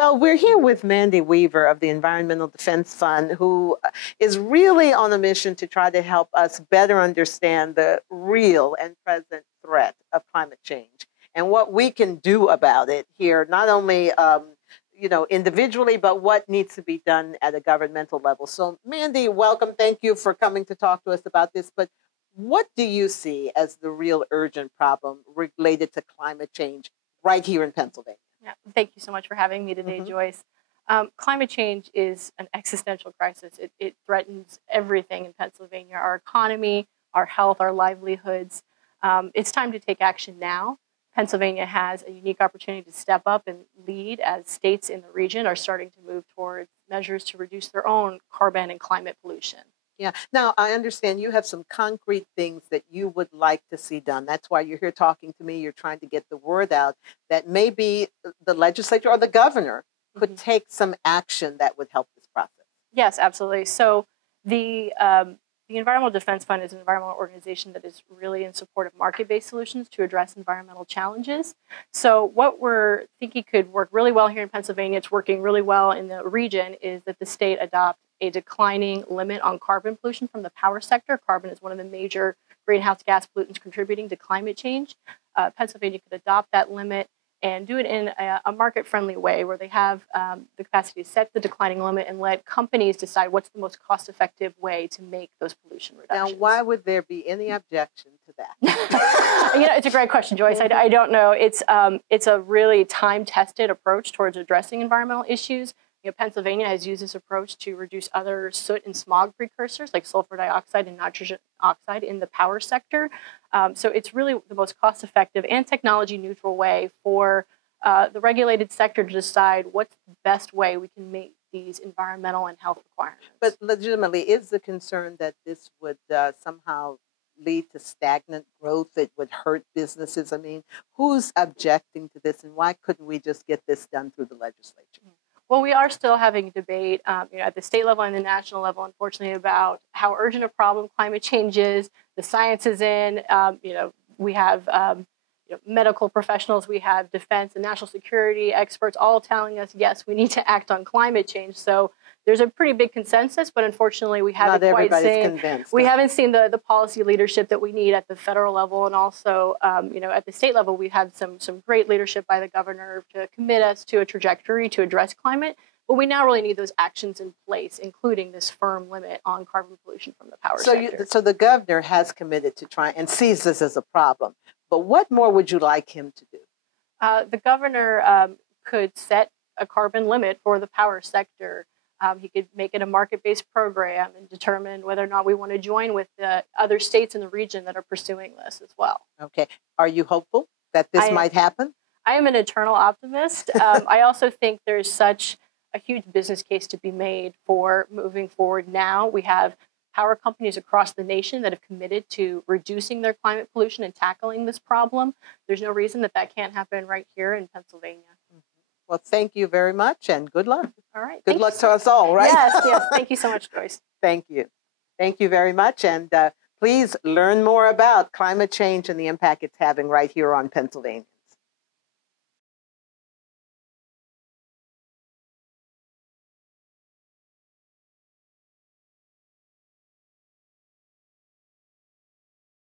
Well, we're here with Mandy Weaver of the Environmental Defense Fund, who is really on a mission to try to help us better understand the real and present threat of climate change and what we can do about it here, not only individually, but what needs to be done at a governmental level. So, Mandy, welcome. Thank you for coming to talk to us about this. But what do you see as the real urgent problem related to climate change right here in Pennsylvania? Yeah, thank you so much for having me today, Joyce. Climate change is an existential crisis. It threatens everything in Pennsylvania, our economy, our health, our livelihoods. It's time to take action now. Pennsylvania has a unique opportunity to step up and lead as states in the region are starting to move towards measures to reduce their own carbon and climate pollution. Yeah. Now, I understand you have some concrete things that you would like to see done. That's why you're here talking to me. You're trying to get the word out that maybe the legislature or the governor could take some action that would help this process. Yes, absolutely. So the Environmental Defense Fund is an environmental organization that is really in support of market-based solutions to address environmental challenges. So what we're thinking could work really well here in Pennsylvania, it's working really well in the region, is that the state adopt a declining limit on carbon pollution from the power sector. Carbon is one of the major greenhouse gas pollutants contributing to climate change. Pennsylvania could adopt that limit and do it in a market-friendly way where they have the capacity to set the declining limit and let companies decide what's the most cost-effective way to make those pollution reductions. Now, why would there be any objection to that? It's a great question, Joyce. I don't know. It's a really time-tested approach towards addressing environmental issues. Pennsylvania has used this approach to reduce other soot and smog precursors like sulfur dioxide and nitrogen oxide in the power sector. So it's really the most cost-effective and technology-neutral way for the regulated sector to decide what's the best way we can meet these environmental and health requirements. But legitimately, is the concern that this would somehow lead to stagnant growth? It would hurt businesses? I mean, who's objecting to this, and why couldn't we just get this done through the legislature? Well, we are still having a debate at the state level and the national level, unfortunately, about how urgent a problem climate change is. The science is in. We have medical professionals, we have defense and national security experts all telling us, yes, we need to act on climate change. So there's a pretty big consensus, but unfortunately, we haven't haven't seen the policy leadership that we need at the federal level, and also at the state level, we have some great leadership by the governor to commit us to a trajectory to address climate. But we now really need those actions in place, including this firm limit on carbon pollution from the power sector. So the governor has committed to try and sees this as a problem. But what more would you like him to do? The governor could set a carbon limit for the power sector. He could make it a market-based program and determine whether or not we want to join with the other states in the region that are pursuing this as well. Okay. Are you hopeful that this might happen? I am an eternal optimist. I also think there's such a huge business case to be made for moving forward now. We have power companies across the nation that have committed to reducing their climate pollution and tackling this problem. There's no reason that can't happen right here in Pennsylvania. Well, thank you very much, and good luck. All right. Good luck to us all, right? Yes. Thank you so much, Joyce. Thank you. Thank you very much. And please learn more about climate change and the impact it's having right here on Pennsylvania.